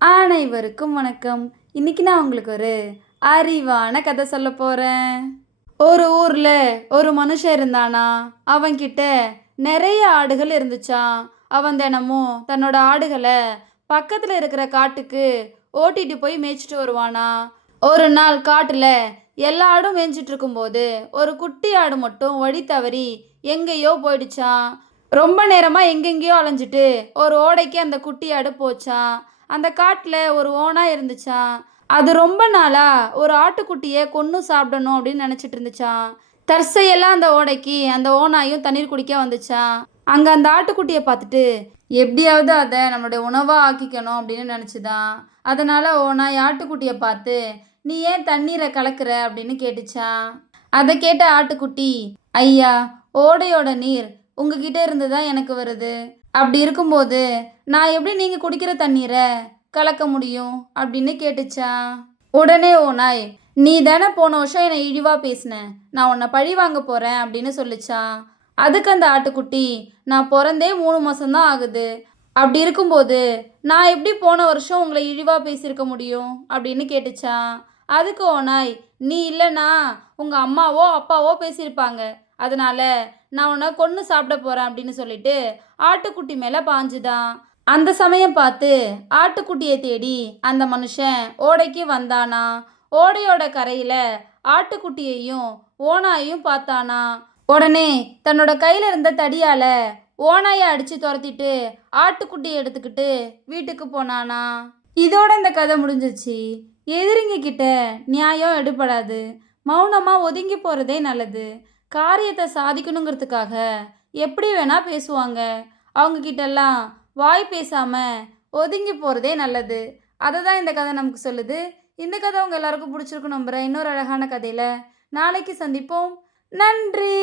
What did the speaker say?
அனைவருக்கும் வணக்கம். இன்னைக்கு நான் உங்களுக்கு ஒரு அறிவான கதை சொல்ல போறேன். ஒரு ஊர்ல ஒரு மனுஷன் இருந்தானா. அவன்கிட்ட நிறைய ஆடுகள் இருந்துச்சாம். அவன் தினமும் தன்னோட ஆடுகளை பக்கத்துல இருக்கிற காட்டுக்கு ஓட்டிட்டு போய் மேய்ச்சிட்டு வருவானா. ஒரு நாள் காட்டுல எல்லா ஆடும் மேய்ஞ்சிட்டு இருக்கும்போது ஒரு குட்டி ஆடு மட்டும் வழி தவறி எங்கேயோ போயிடுச்சாம். ரொம்ப நேரமா எங்கெங்கேயோ அலைஞ்சிட்டு ஒரு ஓடைக்கு அந்த குட்டி ஆடு போச்சாம். அந்த காட்டுல ஒரு ஓனா இருந்துச்சாம். அது ரொம்ப நாளா ஒரு ஆட்டுக்குட்டியை கொன்று சாப்பிடணும் அப்படின்னு நினைச்சிட்டு இருந்துச்சாம். தற்செயலா அந்த ஓடைக்கு அந்த ஓனாயும் தண்ணீர் குடிக்க வந்துச்சாம். அங்க அந்த ஆட்டுக்குட்டியை பார்த்துட்டு எப்படியாவது அதை நம்மளுடைய உணவா ஆக்கிக்கணும் அப்படின்னு நினைச்சுதான். அதனால ஓனாய் ஆட்டுக்குட்டியை பார்த்து, நீ ஏன் தண்ணீரை கலக்குற அப்படின்னு கேட்டுச்சான். அதை கேட்ட ஆட்டுக்குட்டி, ஐயா, ஓடையோட நீர் உங்ககிட்ட இருந்து தான் எனக்கு வருது. அப்படி இருக்கும்போது நான் எப்படி நீங்க குடிக்கிற தண்ணீரை கலக்க முடியும் அப்படின்னு கேட்டுச்சான். உடனே ஓநாய், நீ தானே போன வருஷம் என்னை இழிவா பேசின, நான் உன்னை பழி வாங்க போறேன் அப்படின்னு சொல்லிச்சான். அதுக்கு அந்த ஆட்டுக்குட்டி, நான் பிறந்தே 3 மாசம்தான் ஆகுது. அப்படி இருக்கும்போது நான் எப்படி போன வருஷம் உங்களை இழிவா பேசியிருக்க முடியும் அப்படின்னு கேட்டுச்சான். அதுக்கு ஓநாய், நீ இல்லைன்னா உங்க அம்மாவோ அப்பாவோ பேசியிருப்பாங்க. அதனால நான் உன்னை கொன்று சாப்பிட போறேன் அப்படின்னு சொல்லிட்டு ஆட்டுக்குட்டி மேல பாஞ்சுதான். அந்த சமயம் பார்த்து ஆட்டுக்குட்டியை தேடி அந்த மனுஷன் ஓடைக்கு வந்தானா. ஓடையோட கரையில ஆட்டுக்குட்டியையும் ஓனாயையும் பார்த்தானா. உடனே தன்னோட கையில இருந்த தடியால ஓனாயை அடிச்சு துரத்திட்டு ஆட்டுக்குட்டியை எடுத்துக்கிட்டு வீட்டுக்கு போனானா. இதோட இந்த கதை முடிஞ்சிச்சு. எதிரிங்க கிட்ட நியாயம் எடுபடாது. மௌனமா ஒதுங்கி போறதே நல்லது. காரியத்தை சாதிக்கணுங்கிறதுக்காக எப்படி வேணா பேசுவாங்க. அவங்க கிட்டெல்லாம் வாய் பேசாம ஒதுங்கி போறதே நல்லது. அதை தான் இந்த கதை நமக்கு சொல்லுது. இந்த கதை உங்க எல்லாருக்கும் பிடிச்சிருக்கு நம்புறேன். இன்னொரு அழகான கதையில நாளைக்கு சந்திப்போம். நன்றி.